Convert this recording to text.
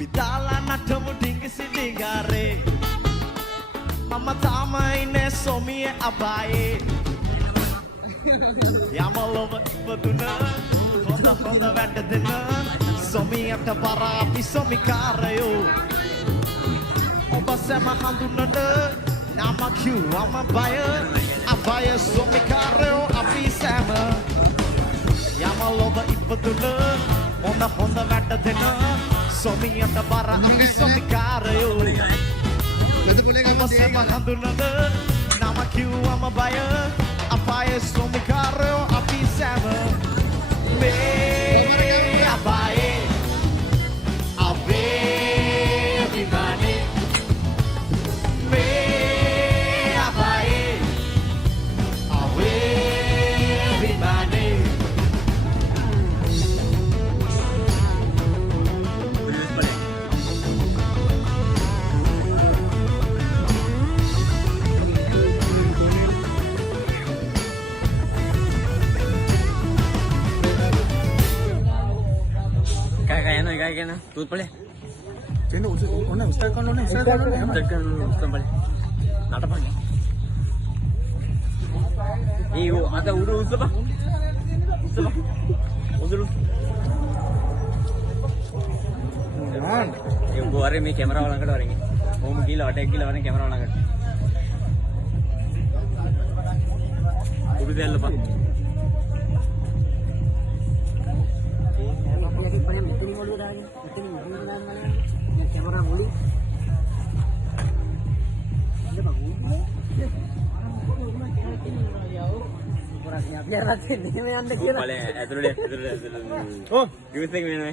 අපි දාලා නටමු ඩිංගිසි ඩිංගාරේ මම තාම ඉන්නේ සොමියේ අබායේ යමලොව ඉපදුන හොඳ වැඩ දෙන සොමියට බර අපි සොමිකාරයෝ ඔබ සැම හඳුනන නම කිව්වම බය අබය සොමිකාරයෝ අපි සැම යමලොව ඉපදුන හොඳ වැඩ දෙන සොමියට බර අපි සොමිකාරයෝ ඔබ සැම හඳුනන නම කිව්වම බය අපාය සොමිකාරයෝ අපි සැම මේ අපායේ අපේ විමානේ මේ අපායේ අපේ විමානේ काय क्या ना दूध पड़े चेंज उन्हें उसका कौन उन्हें इसका कौन उन्हें उसका पड़े नाटा पड़े ये वो आता उड़ो उससे बा उधर ये वो अरे मैं कैमरा वाला कट वालेंगे वो मैं गीला वाले कैमरा वाला कट उड़ी दे लो बा कैमरा बोली oh gimana gimana